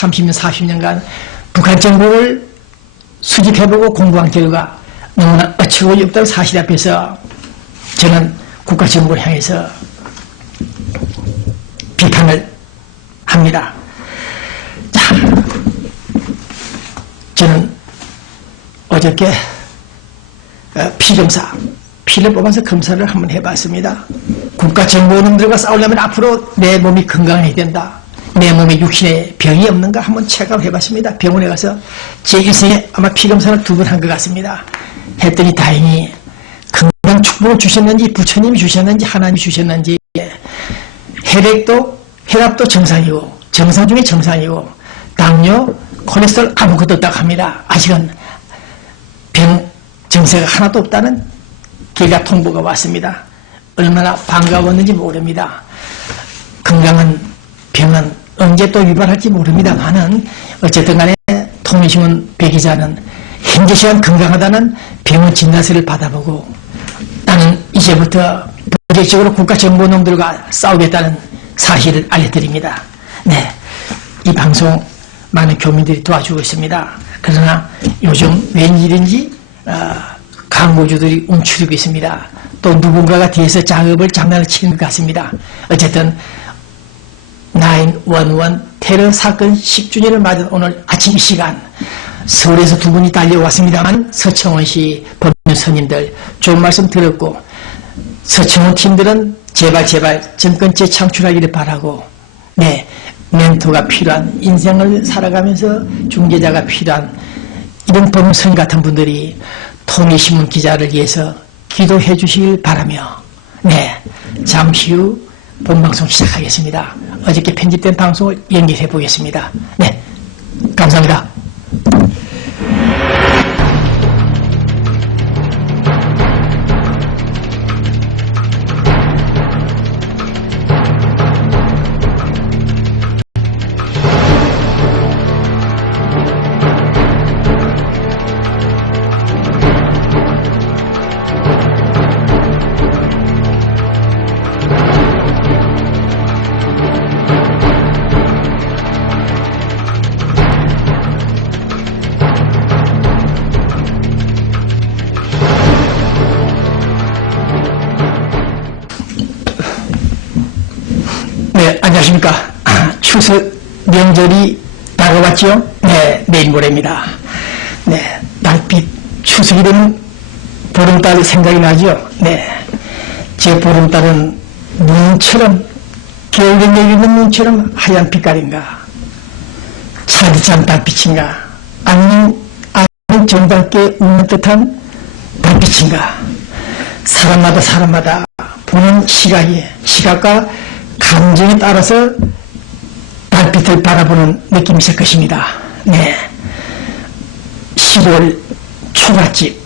30년, 40년간 북한 정보를 수집해보고 공부한 결과 너무나 어처구니 없다는 사실 앞에서 저는 국가정보를 향해서 비판을 합니다. 자, 저는 어저께 피검사, 피를 뽑아서 검사를 한번 해봤습니다. 국가정보원들과 싸우려면 앞으로 내 몸이 건강해야 된다. 내 몸에 육신에 병이 없는가 한번 체크를 해봤습니다. 병원에 가서 제 일생에 아마 피검사를 2번 한 것 같습니다. 했더니 다행히 건강 축복을 주셨는지 부처님이 주셨는지 하나님이 주셨는지 혈압도 정상이고 정상 중에 정상이고 당뇨, 콜레스테롤 아무것도 없다고 합니다. 아직은 병 증세가 하나도 없다는 결과 통보가 왔습니다. 얼마나 반가웠는지 모릅니다. 건강한 병은 언제 또 유발할지 모릅니다만은 어쨌든 간에 통일신문 배 기자는 현재 시간 건강하다는 병원 진단서를 받아보고 나는 이제부터 본격적으로 국가정보농들과 싸우겠다는 사실을 알려드립니다. 네, 이 방송 많은 교민들이 도와주고 있습니다. 그러나 요즘 웬일인지 광고주들이 움츠리고 있습니다. 또 누군가가 뒤에서 장난을 치는 것 같습니다. 어쨌든 911 테러 사건 10주년을 맞은 오늘 아침 이 시간 서울에서 2분이 달려왔습니다만 서청원시 법률 스님들 좋은 말씀 들었고 서청원 팀들은 제발 정권 재창출하기를 바라고 네, 멘토가 필요한 인생을 살아가면서 중재자가 필요한 이런 법률 스님 같은 분들이 통일신문 기자를 위해서 기도해 주시길 바라며 네, 잠시 후 본방송 시작하겠습니다. 어저께 편집된 방송을 연결해 보겠습니다. 네, 감사합니다. 네, 안녕하십니까. 추석 명절이 다가왔죠? 네, 내일 모레입니다. 네, 달빛 추석이 되면 보름달 생각이 나죠? 네, 제 보름달은 눈처럼, 겨울에 내리는 눈처럼 하얀 빛깔인가? 차디찬 달빛인가? 아니면 정답게 웃는 듯한 달빛인가? 사람마다 보는 시각과 감정에 따라서 달빛을 바라보는 느낌이 있을 것입니다. 네, 10월 초가집,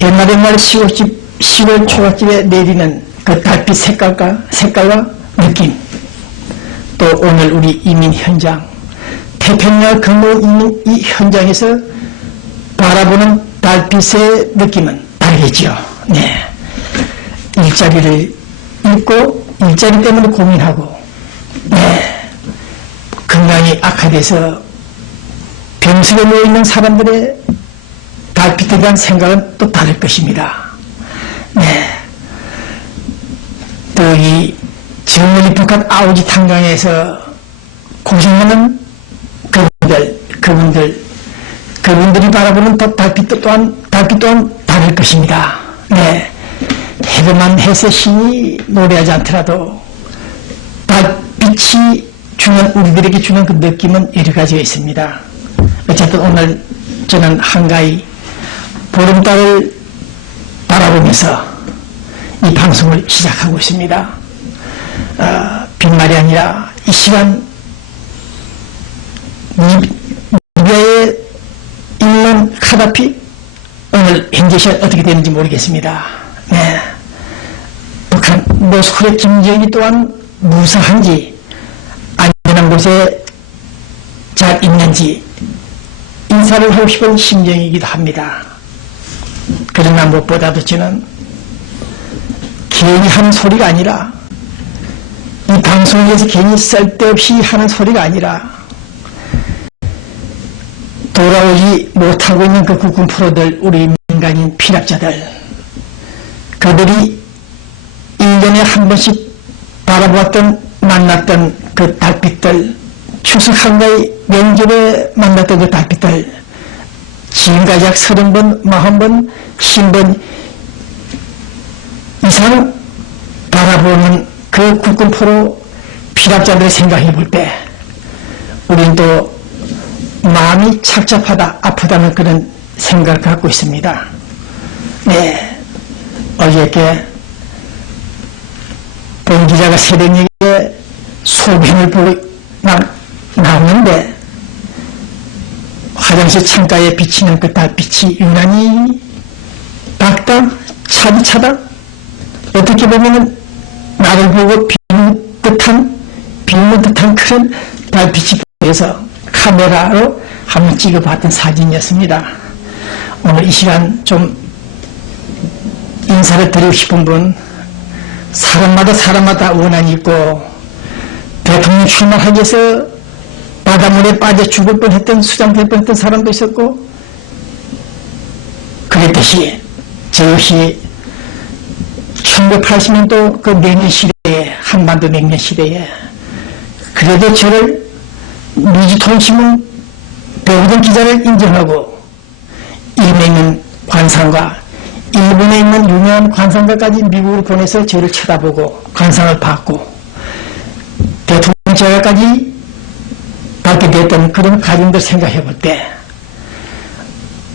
옛날 10월 초가집에 내리는 그 달빛 색깔과 느낌, 또 오늘 우리 이민 현장, 태평양 근무 이민 이 현장에서 바라보는 달빛의 느낌은 다르겠죠. 네, 일자리를 잃고 일자리 때문에 고민하고 네, 건강이 악화돼서 병실에 누워있는 사람들의 달빛에 대한 생각은 또 다를 것입니다. 네, 또 이 정원이 북한 아오지 탄광에서 고생하는 그분들이 바라보는 달빛 또한 다를 것입니다. 네, 해로만 해서 신이 노래하지 않더라도 달빛이 우리들에게 주는 그 느낌은 여러 가지가 있습니다. 어쨌든 오늘 저는 한가히 보름달을 바라보면서 이 방송을 시작하고 있습니다. 빈말이 아니라 이 시간 리비아에 있는 카다피 오늘 현재 시간 어떻게 되는지 모르겠습니다. 네, 북한 모스크바의 김정일이 또한 무사한지 안전한 곳에 잘 있는지 인사를 하고 싶은 심정이기도 합니다. 그러나 무엇보다도 저는 괜히 하는 소리가 아니라 이 방송에서 괜히 쓸데없이 하는 소리가 아니라 보지 못하고 있는 그 국군 프로들, 우리 민간인 피랍자들, 그들이 1년에 한 번씩 바라보았던, 만났던 그 달빛들, 추석 한가위 명절에 만났던 그 달빛들, 지금까지 약 30번, 40번, 50번 이상 바라보는 그 국군 프로 피랍자들을 생각해 볼 때, 우리는 또 마음이 착잡하다, 아프다는 그런 생각을 갖고 있습니다. 네, 어저께 본 기자가 새벽녘에 소변을 보고 나오는데 화장실 창가에 비치는 그 달빛이 유난히 밝다, 차디차다, 어떻게 보면 나를 보고 비웃는 듯한 그런 달빛이 보여서 카메라로 한번 찍어봤던 사진이었습니다. 오늘 이 시간 좀 인사를 드리고 싶은 분, 사람마다 원한이 있고, 대통령 출마하기 위해서 바닷물에 빠져 죽을 뻔했던, 수장될 뻔했던 사람도 있었고, 그랬듯이 저 역시 1980년도 그 냉전 시대에, 한반도 냉전 시대에, 그래도 저를 미주통신문 배우던 기자를 인정하고, 일본에 있는 관상가, 일본에 있는 유명한 관상가까지 미국으로 보내서 저를 쳐다보고 관상을 받고 대통령 제가까지 받게 됐던 그런 가정들 생각해 볼 때,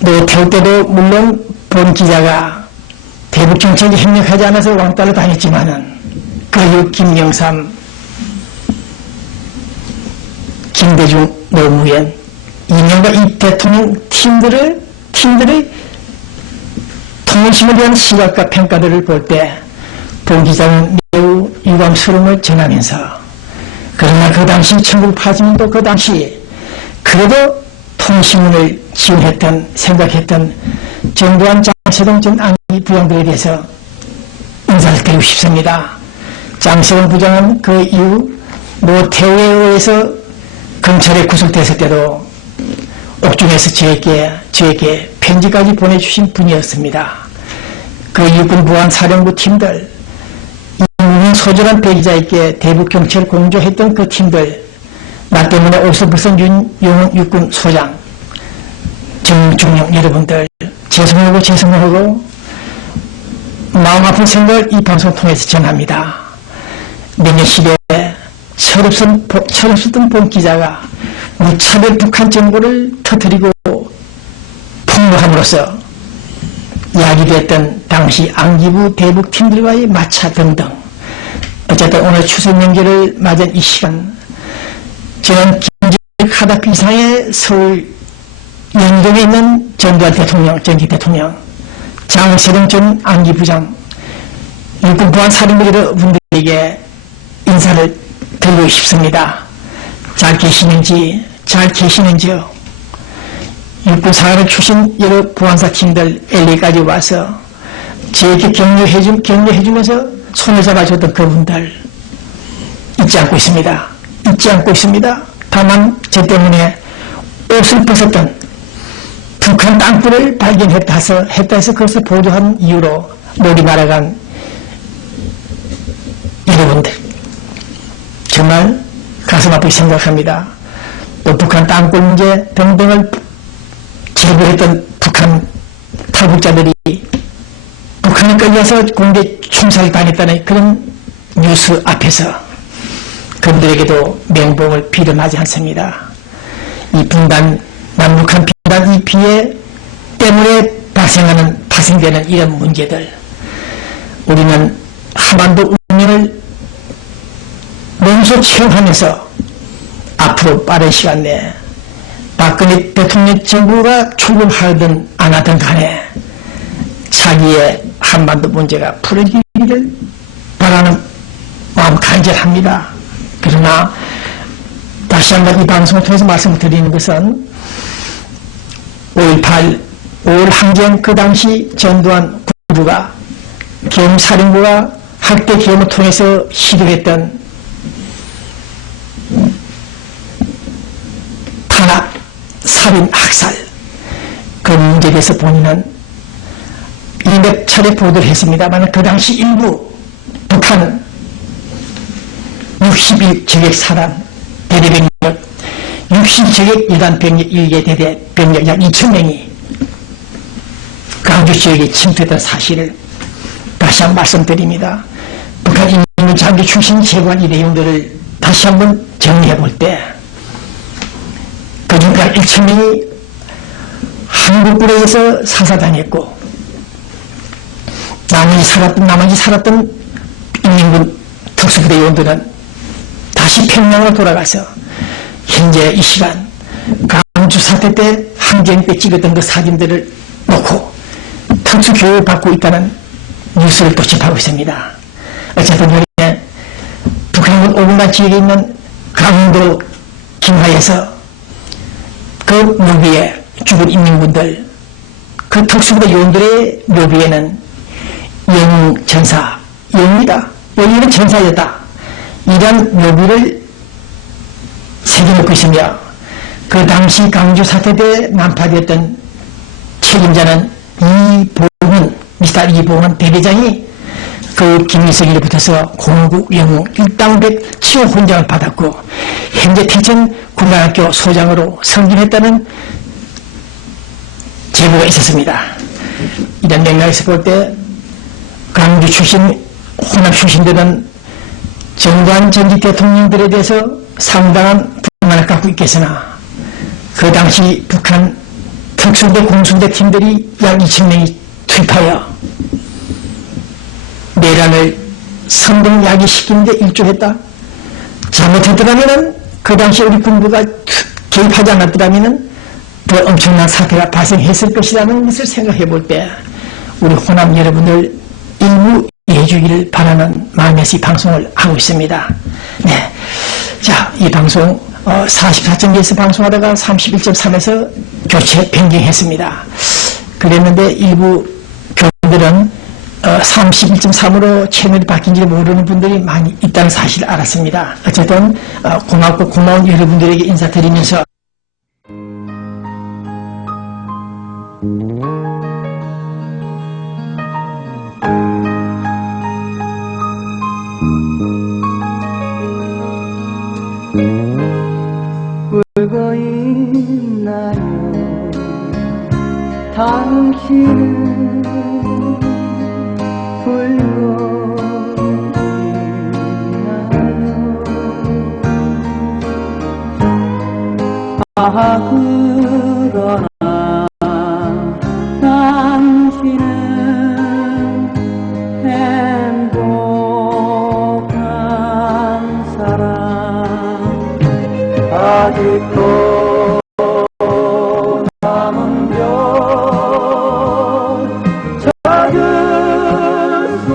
노태우 때도 물론 본 기자가 대북정책에 협력하지 않아서 왕따로 다녔지만은, 그 이후 김영삼, 김대중, 노무현, 이명박 이 대통령 팀들의 통신에 대한 시각과 평가들을 볼 때 본 기자는 매우 유감스러움을 전하면서, 그러나 그 당시 1980년도 그 당시 그래도 통신문을 지원했던, 생각했던 정부한 장세동 전 안기 부장들에 대해서 인사를 드리고 싶습니다. 장세동 부장은 그 이후 노태우에 의해서 검찰에 구속됐을 때도 옥중에서 저에게 편지까지 보내주신 분이었습니다. 그 육군 보안사령부 팀들, 소절한 배기자에게 대북경찰 공조했던 그 팀들, 나 때문에 옷을 벗은 윤용훈 육군 소장, 정중령 여러분들, 죄송하고 마음 아픈 생각을 이 방송 통해서 전합니다. 냉전 시대에 철없었던 본 기자가 무차별 북한 정보를 터뜨리고 폭로함으로써 야기됐던 당시 안기부 대북팀들과의 마차 등등, 어쨌든 오늘 추석 명절을 맞은 이 시간, 저는 김정일 카다피 이상의 서울 영동에 있는 전두환 대통령, 전직 대통령, 장세동 전 안기부장, 육군 보안사령부 여러분들에게 인사를 드리고 싶습니다. 잘 계시는지요? 육군 사관을 출신 여러 보안사 팀들 LA까지 와서 저에게 격려해주면서 손을 잡아줬던 그분들 잊지 않고 있습니다. 다만 저 때문에 옷을 벗었던, 북한 땅굴을 발견했다 해서 그것을 보도한 이유로 몰이 날아간 여러분들, 정말 가슴 아프게 생각합니다. 또 북한 땅굴 문제 등등을 제보했던 북한 탈북자들이 북한에 끌려서 공개 총살을 당했다는 그런 뉴스 앞에서 그분들에게도 명복을 비름하지 않습니다. 이 남북한 분단 이 피해 때문에 발생되는 이런 문제들, 우리는 한반도 운명을 몸소 체험하면서 앞으로 빠른 시간 내에 박근혜 대통령 정부가 출범하든 안 하든 간에 차기의 한반도 문제가 풀어지기를 바라는 마음 간절합니다. 그러나 다시 한번 이 방송을 통해서 말씀을 드리는 것은 5.18 항쟁 그 당시 전두환 군부가 계엄사령부가 학대 계엄을 통해서 시도했던 탄압, 살인, 학살, 그 문제에 대해서 본인은 몇 차례 보도를 했습니다만 그 당시 일부 북한 61저격 사람 대대병력 60저격 여단 병력 1개 대대 병력 약 2,000명이 강주 지역에 침투했던 사실을 다시 한번 말씀드립니다. 북한 인민 장교 출신 재관 이 내용들을 다시 한번 정리해 볼 때 그중 약 1,000명이 한국군에 의해서 사살당했고 나머지 살았던 인민군 특수부대 요원들은 다시 평양으로 돌아가서 현재 이 시간 강주 사태 때 함경 때 찍었던 그 사진들을 놓고 특수교육을 받고 있다는 뉴스를 또 접하고 있습니다. 어쨌든 여기에 북한군 오군단 지역에 있는 강원도 김하에서 그 묘비에 죽은 인민군들 그 특수부대 요원들의 묘비에는 영웅 전사, 영웅이다. 여기는 전사였다. 이런 묘비를 새겨놓고 있으며 그 당시 강주 사태 때 난파되었던 책임자는 이보은, 미스터 이보은 대대장이 그 김일성에 붙어서 공국 영웅 일당백 치유 훈장을 받았고 현재 태천 군단학교 소장으로 승진했다는 제보가 있었습니다. 이런 맥락에서 볼 때 강주 출신, 호남 출신들은 정관 전직 대통령들에 대해서 상당한 불만을 갖고 있겠으나 그 당시 북한 특수부대 공수부대 팀들이 약 2,000명이 투입하여 내란을 선동 야기시키는데 일조했다. 잘못했더라면 그 당시 우리 군부가 개입하지 않았더라면 더 엄청난 사태가 발생했을 것이라는 것을 생각해 볼 때 우리 호남 여러분들 일무이해 주기를 바라는 마음에서 이 방송을 하고 있습니다. 네. 자, 이 방송 44.2에서 방송하다가 31.3에서 교체 변경했습니다. 그랬는데 일부 교원들은 31.3으로 채널이 바뀐지 모르는 분들이 많이 있다는 사실을 알았습니다. 어쨌든 고맙고 고마운 여러분들에게 인사드리면서 울고 있나요? 당신은 울고 있나요? 아 그러나 당신은 행복한 사람 아직도 남은 별 찾을 수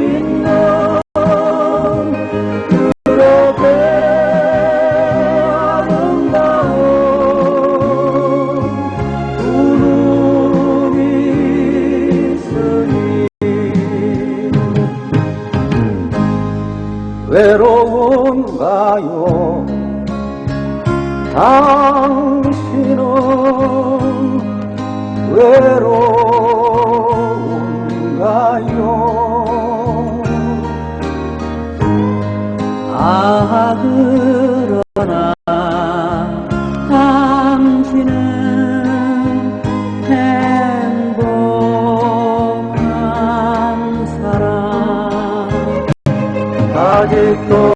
있는 그렇게 아름다운 구름이 있으니 외로운가요? 당신은 외로운가요? 아 그러나 당신은 행복한 사람 아직도